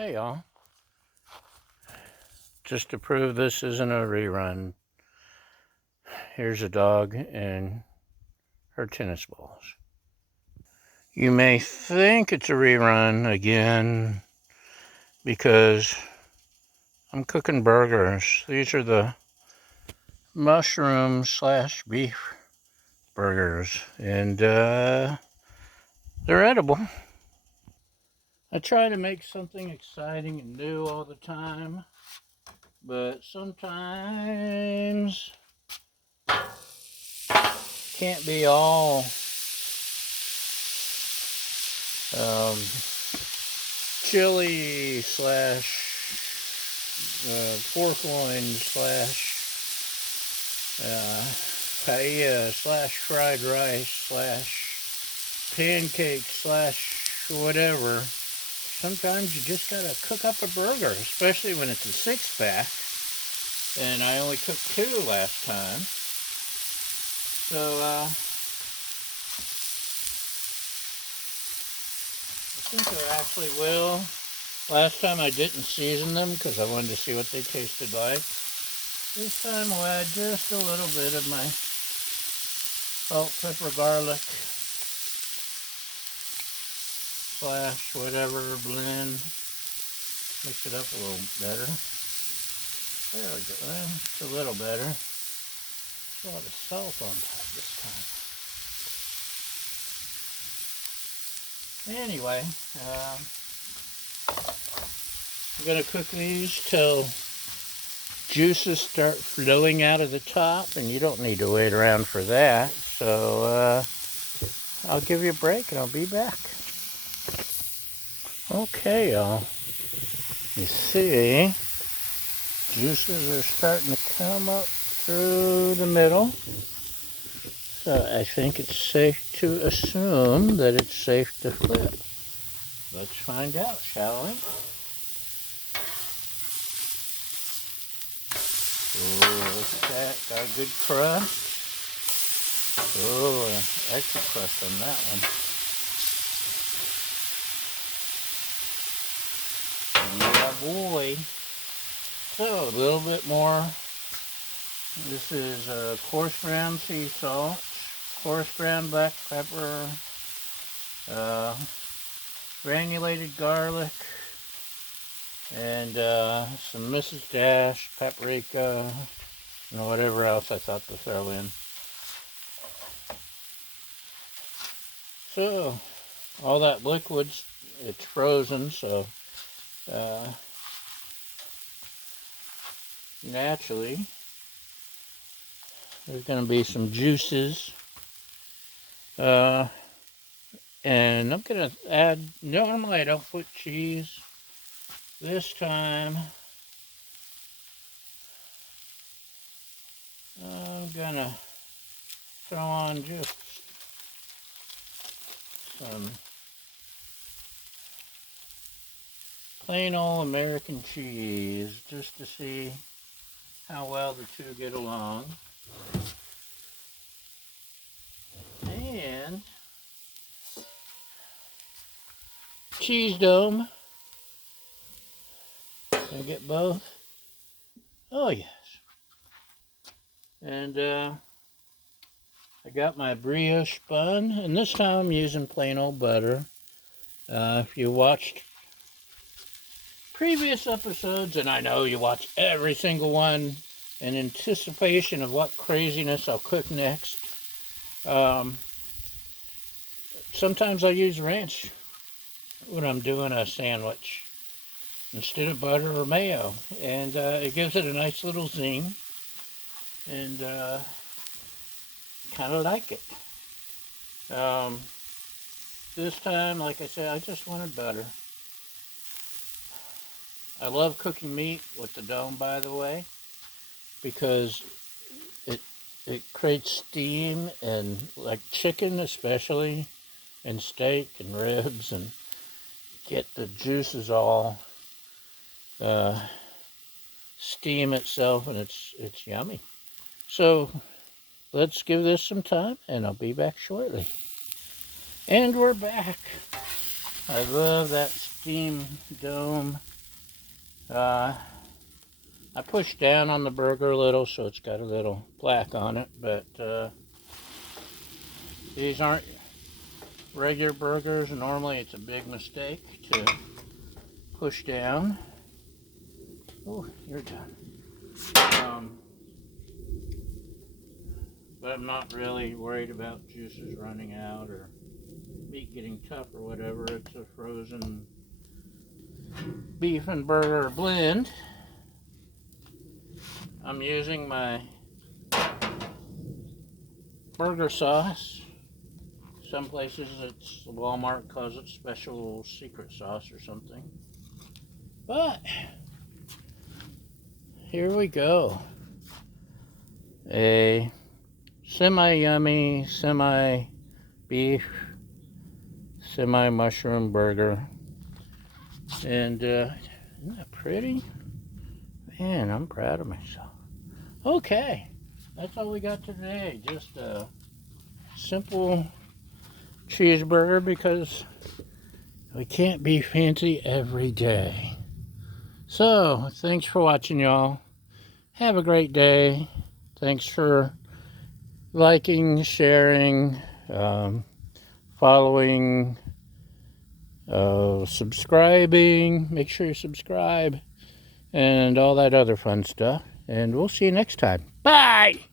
Hey y'all, just to prove this isn't a rerun, here's a dog and her tennis balls. You may think it's a rerun again because I'm cooking burgers. These are the mushroom slash beef burgers, and they're edible. I try to make something exciting and new all the time, but sometimes can't be all chili slash pork loin slash paella slash fried rice slash pancake slash whatever. Sometimes you just gotta cook up a burger, especially when it's a 6-pack. And I only cooked 2 last time. So I think I actually will. Last time I didn't season them because I wanted to see what they tasted like. This time I'll add just a little bit of my salt, pepper, garlic slash whatever blend. Mix it up a little better. There we go. Well, it's a little better. A lot of salt on top this time. Anyway, I'm going to cook these till juices start flowing out of the top, and you don't need to wait around for that. So I'll give you a break and I'll be back. Okay, y'all. You see, juices are starting to come up through the middle. So I think it's safe to assume that it's safe to flip. Let's find out, shall we? Oh, look at that. Got a good crust. Oh, extra crust on that one. Yeah, boy. So, a little bit more. This is coarse ground sea salt, coarse ground black pepper, granulated garlic, and some Mrs. Dash, paprika, and whatever else I thought to throw in. So, all that liquid's, it's frozen, so naturally there's going to be some juices. And I'm going to add, normally I don't put cheese. This time I'm going to throw on just some plain old American cheese just to see how well the two get along. And cheese dome. Can I get both? Oh yes. And I got my brioche bun, and this time I'm using plain old butter. If you watched previous episodes, and I know you watch every single one in anticipation of what craziness I'll cook next, sometimes I'll use ranch when I'm doing a sandwich instead of butter or mayo, and it gives it a nice little zing, and kind of like it. This time, like I said, I just wanted butter. I love cooking meat with the dome, by the way, because it creates steam, and like chicken especially, and steak and ribs, and get the juices all steam itself, and it's yummy. So let's give this some time, and I'll be back shortly. And we're back. I love that steam dome. I pushed down on the burger a little, so it's got a little plaque on it, but these aren't regular burgers. Normally it's a big mistake to push down. Oh, you're done. But I'm not really worried about juices running out or meat getting tough or whatever. It's a frozen beef and burger blend. I'm using my burger sauce. Some places it's Walmart calls it special secret sauce or something. But here we go. A semi-yummy, semi-beef, semi-mushroom burger. And isn't that pretty? Man, I'm proud of myself. Okay, that's all we got today. Just a simple cheeseburger because we can't be fancy every day. So, thanks for watching, y'all. Have a great day. Thanks for liking, sharing, following, subscribing. Make sure you subscribe and all that other fun stuff. And we'll see you next time. Bye!